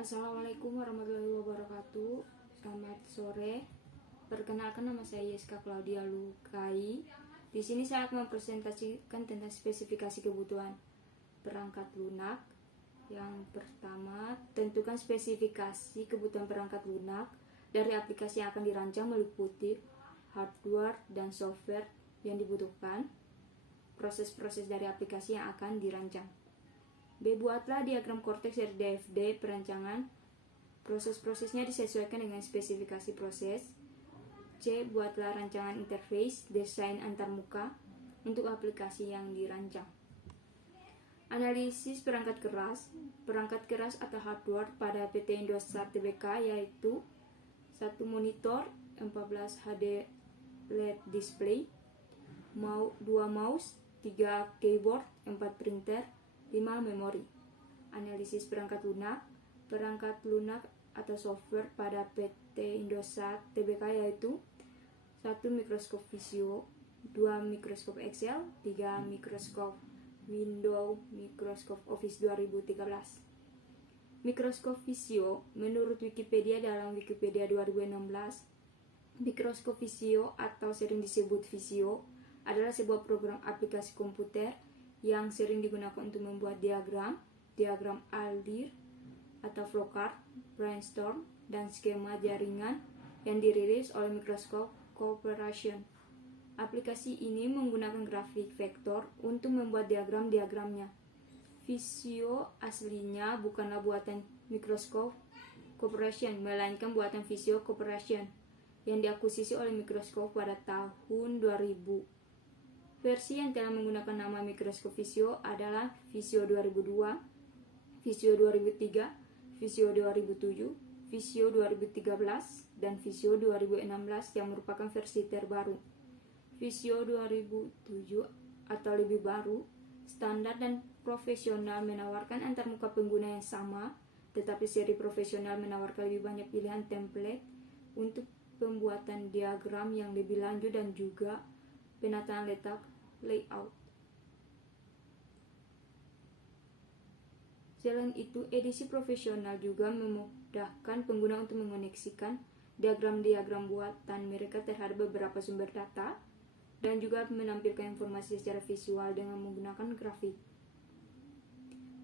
Assalamualaikum warahmatullahi wabarakatuh. Selamat sore. Perkenalkan, nama saya Yeska Claudia Lukai. Di sini saya akan mempresentasikan tentang spesifikasi kebutuhan perangkat lunak. Yang pertama, tentukan spesifikasi kebutuhan perangkat lunak dari aplikasi yang akan dirancang meliputi hardware dan software yang dibutuhkan, proses-proses dari aplikasi yang akan dirancang. B. Buatlah diagram korteks dari DFD perancangan. Proses-prosesnya disesuaikan dengan spesifikasi proses. C. Buatlah rancangan interface desain antarmuka untuk aplikasi yang dirancang. Analisis perangkat keras. Perangkat keras atau hardware pada PT Indosat Tbk yaitu 1 monitor 14 HD LED display, 2 mouse, 3 keyboard, 4 printer, 5 memori. Analisis perangkat lunak. Perangkat lunak atau software pada PT Indosat Tbk yaitu 1 mikroskop Visio, 2 mikroskop Excel, 3 mikroskop Windows, mikroskop Office 2013. Mikroskop Visio menurut Wikipedia dalam Wikipedia 2016, mikroskop Visio atau sering disebut Visio adalah sebuah program aplikasi komputer yang sering digunakan untuk membuat diagram Aldir atau flowchart, brainstorm, dan skema jaringan yang dirilis oleh Microsoft Corporation. Aplikasi ini menggunakan grafik vektor untuk membuat diagram-diagramnya. Visio aslinya bukanlah buatan Microsoft Corporation, melainkan buatan Visio Corporation yang diakuisisi oleh Microsoft pada tahun 2000. Versi yang telah menggunakan nama Microskop Visio adalah Visio 2002, Visio 2003, Visio 2007, Visio 2013, dan Visio 2016 yang merupakan versi terbaru. Visio 2007 atau lebih baru, standar dan profesional menawarkan antarmuka pengguna yang sama, tetapi seri profesional menawarkan lebih banyak pilihan template untuk pembuatan diagram yang lebih lanjut dan juga penataan letak layout. Selain itu, edisi profesional juga memudahkan pengguna untuk mengoneksikan diagram-diagram buatan mereka terhadap beberapa sumber data dan juga menampilkan informasi secara visual dengan menggunakan grafik.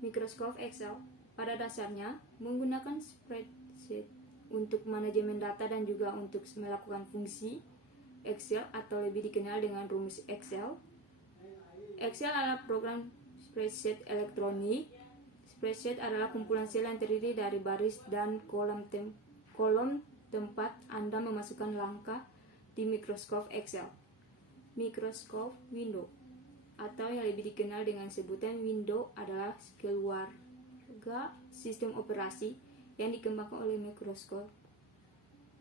Microsoft Excel pada dasarnya menggunakan spreadsheet untuk manajemen data dan juga untuk melakukan fungsi Excel atau lebih dikenal dengan rumus Excel. Excel adalah program spreadsheet elektronik. Spreadsheet adalah kumpulan sel yang terdiri dari baris dan kolom tempat Anda memasukkan langkah di Microsoft Excel. Microsoft Windows atau yang lebih dikenal dengan sebutan Windows adalah keluarga sistem operasi yang dikembangkan oleh Microsoft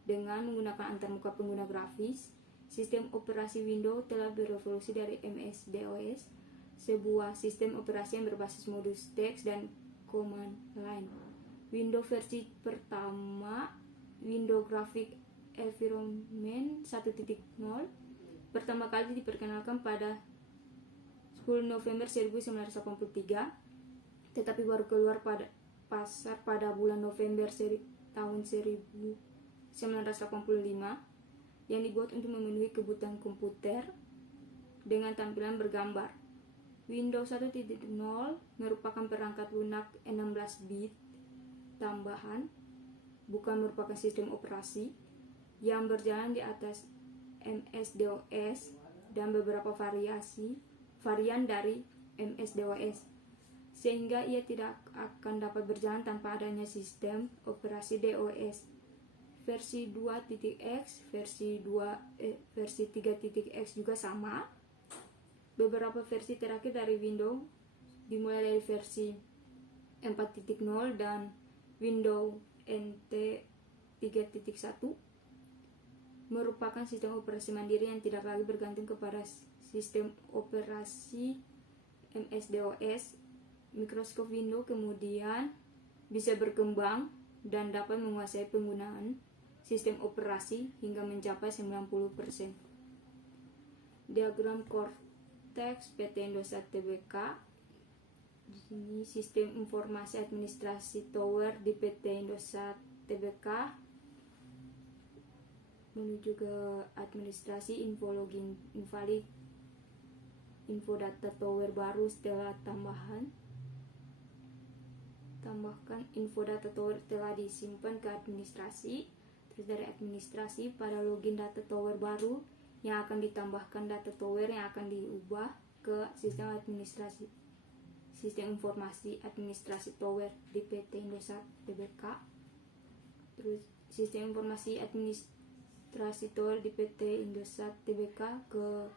dengan menggunakan antarmuka pengguna grafis. Sistem operasi Windows telah berevolusi dari MS-DOS, sebuah sistem operasi yang berbasis modus teks dan command line. Windows versi pertama, Windows Graphic Environment 1.0, pertama kali diperkenalkan pada 10 November 1983, tetapi baru keluar pada pasar pada bulan November tahun 1985, yang dibuat untuk memenuhi kebutuhan komputer dengan tampilan bergambar. Windows 1.0 merupakan perangkat lunak 16 bit tambahan, bukan merupakan sistem operasi, yang berjalan di atas MS-DOS dan beberapa varian dari MS-DOS, sehingga ia tidak akan dapat berjalan tanpa adanya sistem operasi DOS. Versi 2.x, versi 3.x juga sama. Beberapa versi terakhir dari Windows dimulai dari versi 4.0 dan Windows NT 3.1 merupakan sistem operasi mandiri yang tidak lagi bergantung kepada sistem operasi MS-DOS. Microsoft Windows kemudian bisa berkembang dan dapat menguasai penggunaan sistem operasi hingga mencapai 90%. Diagram korteks PT Indosat Tbk Di sini sistem informasi administrasi tower di PT Indosat Tbk menuju ke administrasi info login invalid, info data tower baru setelah tambahkan info data tower telah disimpan ke administrasi. Terus dari administrasi pada login data tower baru yang akan ditambahkan data tower yang akan diubah ke sistem informasi administrasi tower di PT Indosat Tbk. Terus sistem informasi administrasi tower di PT Indosat Tbk ke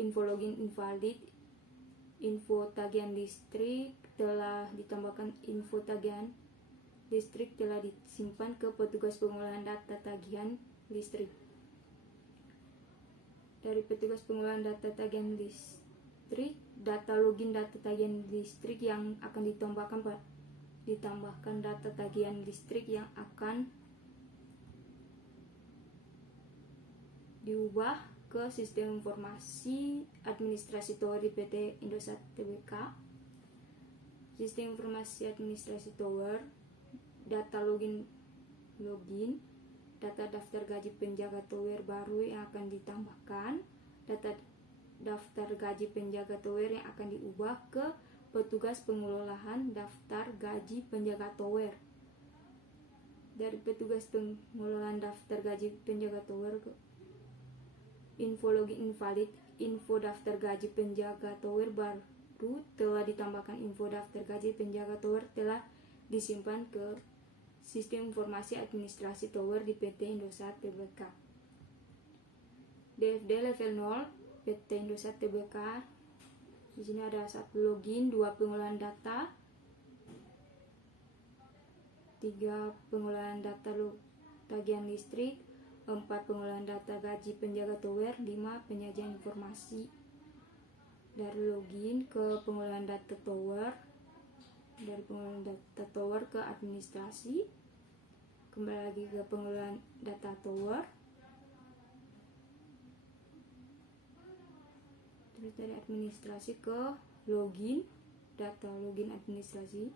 info login invalid, info tagihan listrik telah ditambahkan, info tagihan listrik telah disimpan ke petugas pengolahan data tagihan listrik. Dari petugas pengolahan data tagihan listrik, data login data tagihan listrik yang akan ditambahkan data tagihan listrik yang akan diubah ke sistem informasi administrasi tower di PT Indosat Tbk. Sistem informasi administrasi tower, data login, data daftar gaji penjaga tower baru yang akan ditambahkan, data daftar gaji penjaga tower yang akan diubah ke petugas pengelolaan daftar gaji penjaga tower. Dari petugas pengelolaan daftar gaji penjaga tower ke info login invalid, info daftar gaji penjaga tower baru telah ditambahkan, info daftar gaji penjaga tower telah disimpan ke sistem informasi administrasi tower di PT Indosat Tbk. DFD level 0 PT Indosat Tbk. Di sini ada 1 login, 2 pengolahan data, 3 pengolahan data tagihan listrik, 4 pengolahan data gaji penjaga tower, 5 penyajian informasi. Dari login ke pengolahan data tower, dari pengolahan data tower ke administrasi, kembali lagi ke pengolahan data tower, terus dari administrasi ke login, data login administrasi,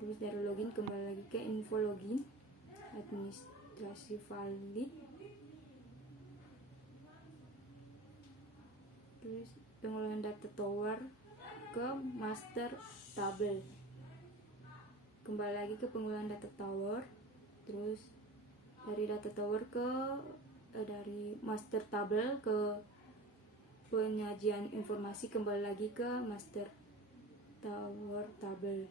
terus dari login kembali lagi ke info login administrasi valid, terus pengolahan data tower ke master table, kembali lagi ke pengolahan data tower, terus dari data tower ke dari master table ke penyajian informasi, kembali lagi ke master tower table,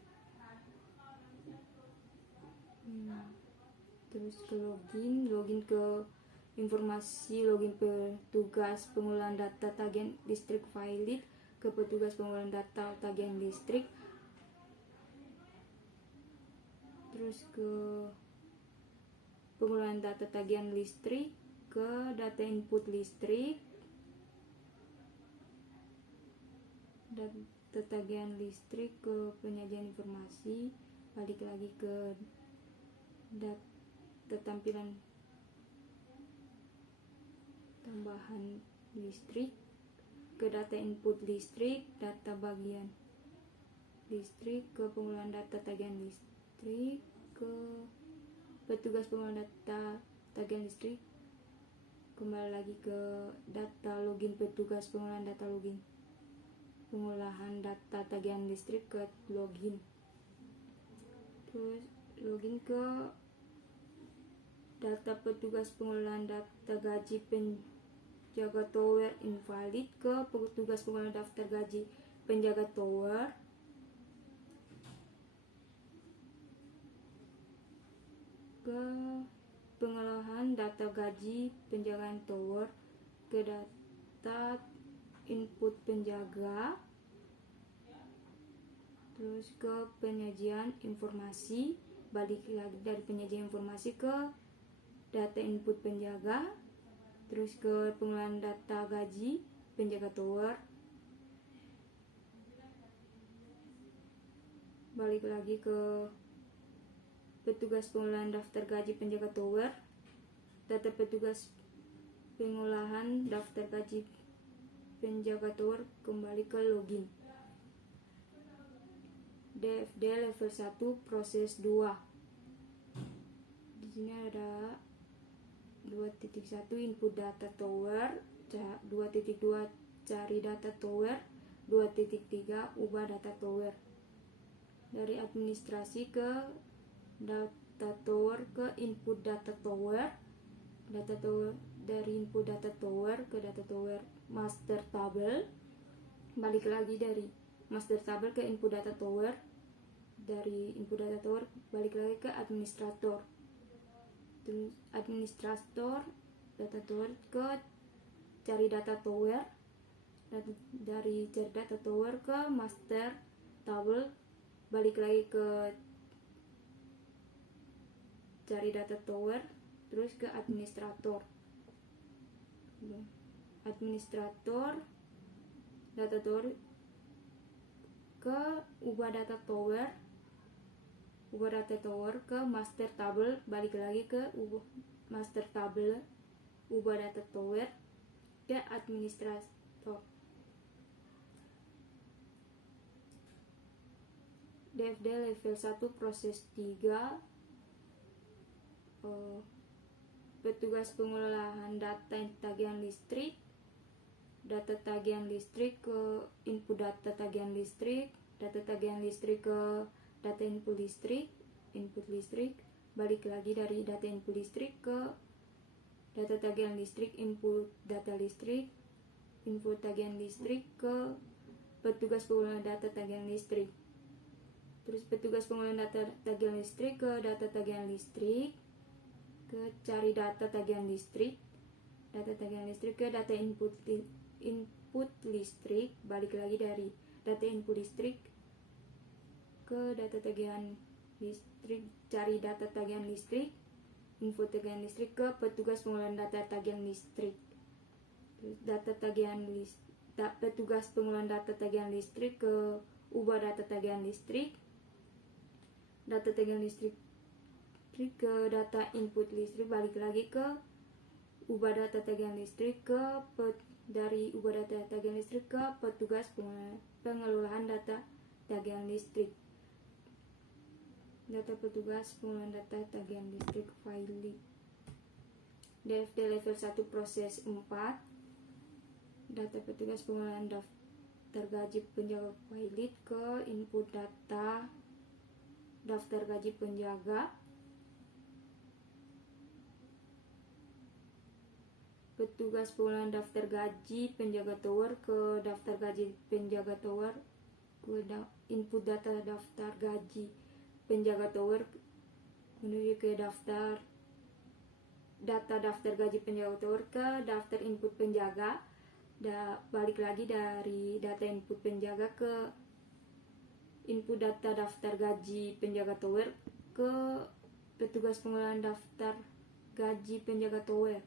terus ke login ke informasi login petugas pengolahan data tagihan listrik valid ke petugas pengolahan data tagihan listrik, terus ke pengolahan data tagihan listrik ke data input listrik, data tagihan listrik ke penyajian informasi, balik lagi ke data tampilan tambahan listrik, ke data input listrik, data bagian listrik, ke pengolahan data tagihan listrik, ke petugas pengolahan data tagihan listrik, kembali lagi ke data login petugas pengolahan data login, pengolahan data tagihan listrik ke login, terus login ke data petugas pengolahan data gaji penjaga tower invalid ke petugas pengolahan daftar gaji penjaga tower, ke pengolahan data gaji penjagaan tower, ke data input penjaga, terus ke penyajian informasi, balik lagi dari penyajian informasi ke data input penjaga, terus ke pengolahan data gaji penjaga tower, balik lagi ke petugas pengolahan daftar gaji penjaga tower, data petugas pengolahan daftar gaji penjaga tower, kembali ke login. DFD level 1 proses 2. Di sini ada 2.1 input data tower, 2.2 cari data tower, 2.3 ubah data tower. Dari administrasi ke data tower ke input data tower, dari input data tower ke data tower master table, balik lagi dari master table ke input data tower, dari input data tower balik lagi ke administrator, terus administrator data tower ke cari data tower, dari cari data tower ke master table, balik lagi ke cari data tower, terus ke administrator data tower ke ubah data tower ke master table, balik lagi ke master table, ubah data tower ke administrator. DFD level 1 proses 3, petugas pengolahan data tagihan listrik, data tagihan listrik ke input data tagihan listrik, data tagihan listrik ke data input listrik, balik lagi dari data input listrik ke data tagihan listrik, input data listrik, input tagihan listrik ke petugas pengolahan data tagihan listrik, terus petugas pengolahan data tagihan listrik ke data tagihan listrik, ke cari data tagihan listrik ke data input listrik, balik lagi dari data input listrik ke data tagihan listrik, cari data tagihan listrik, info tagihan listrik ke petugas pengolahan data tagihan listrik, petugas pengolahan data tagihan listrik ke ubah data tagihan listrik ke data input listrik, balik lagi ke ubah data tagihan listrik dari ubah data tagihan listrik ke petugas pengelolaan data tagihan listrik, data petugas pengelolaan data tagihan listrik valid. DFD level 1 proses 4, data petugas pengelolaan daftar gaji penjaga valid ke input data daftar gaji penjaga, petugas pengolahan daftar gaji penjaga tower ke daftar gaji penjaga tower, ke input data daftar gaji penjaga tower menuju ke data daftar gaji penjaga tower ke daftar input penjaga, balik lagi dari data input penjaga ke input data daftar gaji penjaga tower ke petugas pengolahan daftar gaji penjaga tower.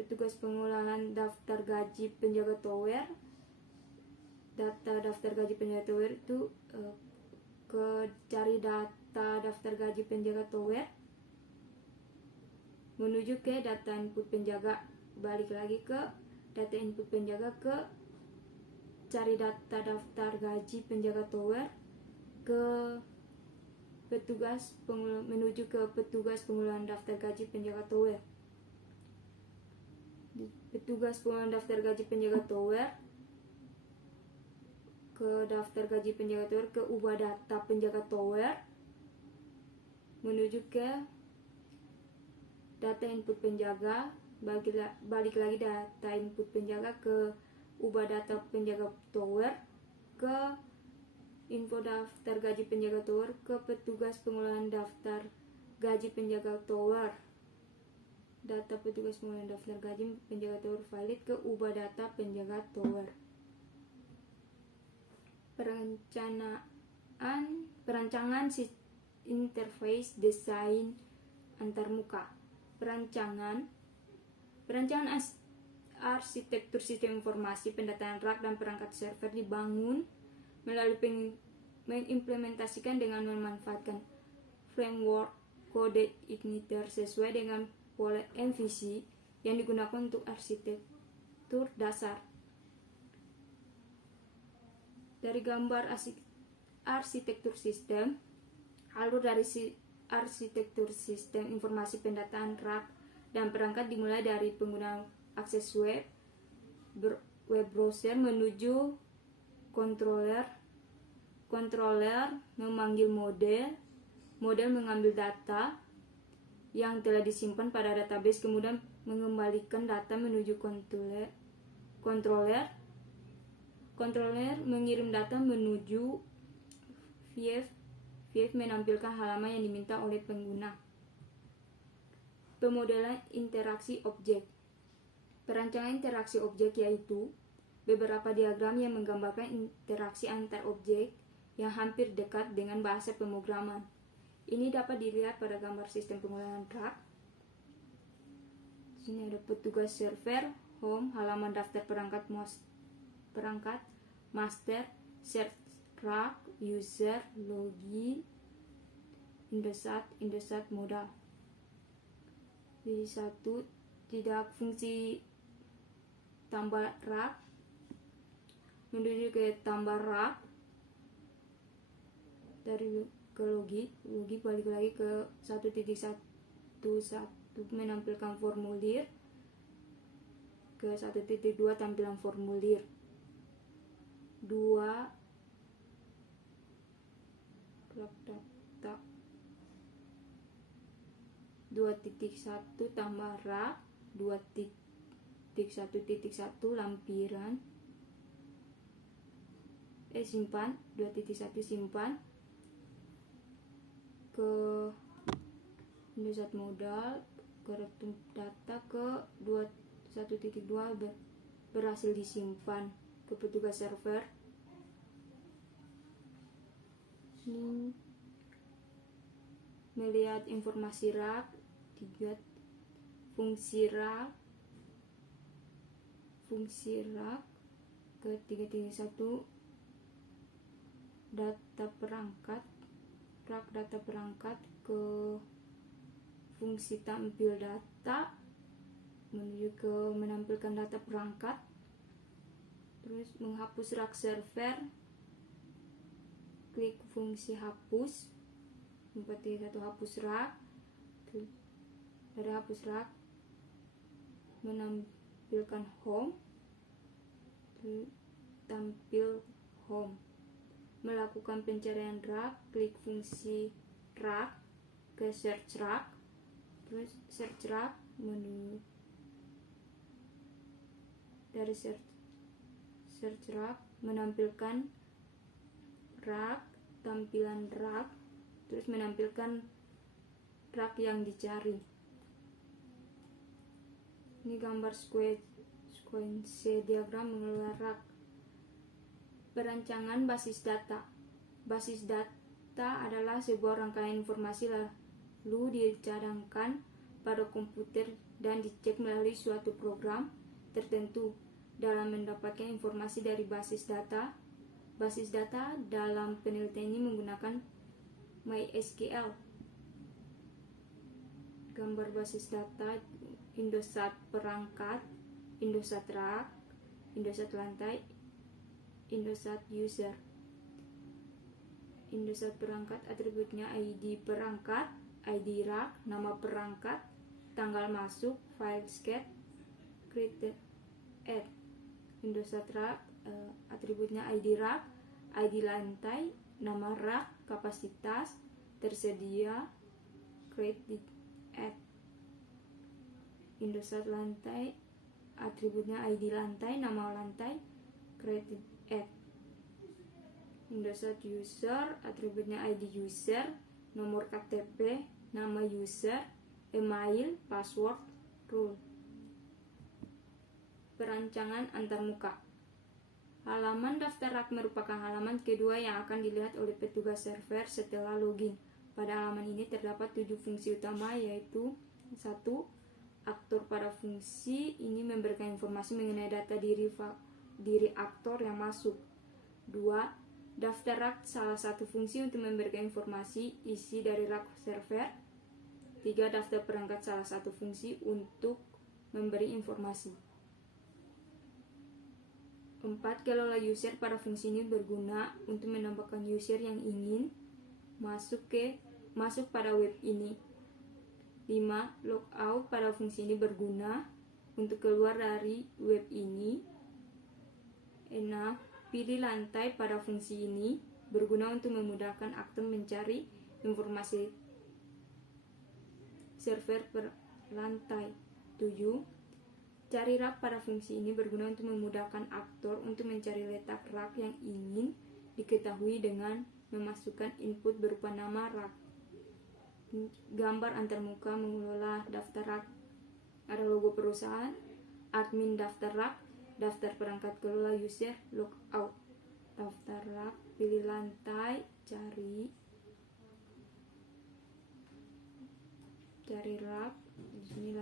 Petugas pengolahan daftar gaji penjaga tower, data daftar gaji penjaga tower itu ke cari data daftar gaji penjaga tower menuju ke data input penjaga, balik lagi ke data input penjaga ke cari data daftar gaji penjaga tower ke petugas menuju ke petugas pengolahan daftar gaji penjaga tower. Petugas pengolahan daftar gaji penjaga tower ke daftar gaji penjaga tower ke ubah data penjaga tower menuju ke data input penjaga, balik lagi data input penjaga ke ubah data penjaga tower ke info daftar gaji penjaga tower ke petugas pengolahan daftar gaji penjaga tower, data petugas pengolahan daftar gaji penjaga tower valid ke ubah data penjaga tower. Perancangan interface desain antarmuka. Perancangan arsitektur sistem informasi, pendataan rak dan perangkat server dibangun melalui mengimplementasikan dengan memanfaatkan framework kode igniter sesuai dengan pola MVC yang digunakan untuk arsitektur dasar. Dari gambar arsitektur sistem, alur dari arsitektur sistem informasi pendataan rak dan perangkat dimulai dari penggunaan akses web browser menuju controller memanggil model mengambil data yang telah disimpan pada database, kemudian mengembalikan data menuju controller mengirim data menuju View menampilkan halaman yang diminta oleh pengguna. Pemodelan interaksi objek. Perancangan interaksi objek yaitu beberapa diagram yang menggambarkan interaksi antar objek yang hampir dekat dengan bahasa pemrograman. Ini dapat dilihat pada gambar sistem pengolahan rak. Di sini ada petugas server, home, halaman daftar perangkat, master, search rak, user, login, Indosat modal. Jadi satu, tidak fungsi tambah rak menuju ke tambah rak, dari ke logi balik lagi ke 1.11 menampilkan formulir, ke 1.2 tampilan formulir, 2 data 2.1 tambah rak, 2.1.1 lampiran simpan, 2.1 simpan ke Indosat modal, ke data ke 1.2 berhasil disimpan ke petugas server. Ini melihat informasi rak, 3 fungsi rak ke 3.1 data perangkat rak, data perangkat ke fungsi tampil data menuju ke menampilkan data perangkat, terus menghapus rak server, klik fungsi hapus, 4.1 hapus rak, dari hapus rak menampilkan home, tampil home, melakukan pencarian rak, klik fungsi rak ke search rak, terus search rak menu dari search rak menampilkan rak, tampilan rak, terus menampilkan rak yang dicari. Ini gambar sequence diagram mengelola rak. Perancangan basis data. Basis data adalah sebuah rangkaian informasi lalu dicadangkan pada komputer dan dicek melalui suatu program tertentu dalam mendapatkan informasi dari basis data. Basis data dalam penelitian ini menggunakan MySQL. Gambar basis data: Indosat perangkat, Indosat rak, Indosat lantai, Indosat user. Indosat perangkat atributnya ID perangkat, ID rak, nama perangkat, tanggal masuk, file scat, create, add. Indosat rak atributnya ID rak, ID lantai, nama rak, kapasitas, tersedia, create, add. Indosat lantai atributnya ID lantai, nama lantai, create, add. Indosat user atributnya ID user, nomor KTP, nama user, email, password, rule. Perancangan antarmuka. Halaman daftar rak merupakan halaman kedua yang akan dilihat oleh petugas server setelah login. Pada halaman ini terdapat 7 fungsi utama, yaitu 1. Aktor pada fungsi ini memberikan informasi mengenai data diri aktor yang masuk. 2. Daftar rak salah satu fungsi untuk memberikan informasi isi dari rak server. 3. Daftar perangkat salah satu fungsi untuk memberi informasi. 4. Kelola user pada fungsi ini berguna untuk menambahkan user yang ingin masuk pada web ini. 5. Logout pada fungsi ini berguna untuk keluar dari web ini. 6. Pilih lantai pada fungsi ini berguna untuk memudahkan aktor mencari informasi server per lantai. 7. Cari rak pada fungsi ini berguna untuk memudahkan aktor untuk mencari letak rak yang ingin diketahui dengan memasukkan input berupa nama rak. Gambar antarmuka mengelola daftar rak. Ada logo perusahaan, admin daftar rak, daftar perangkat kelola user, logout. Daftar rak, pilih lantai, cari rak. Di sini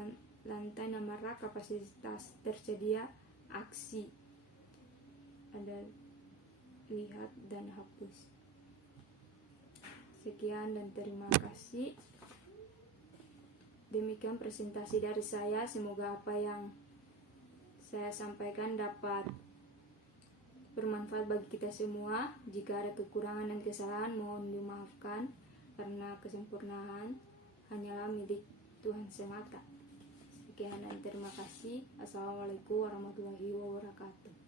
lantai, nama rak, kapasitas tersedia, aksi. Ada lihat dan hapus. Sekian dan terima kasih. Demikian presentasi dari saya. Semoga apa yang saya sampaikan dapat bermanfaat bagi kita semua. Jika ada kekurangan dan kesalahan mohon dimaafkan, karena kesempurnaan hanyalah milik Tuhan semata. Sekian dan terima kasih. Assalamualaikum warahmatullahi wabarakatuh.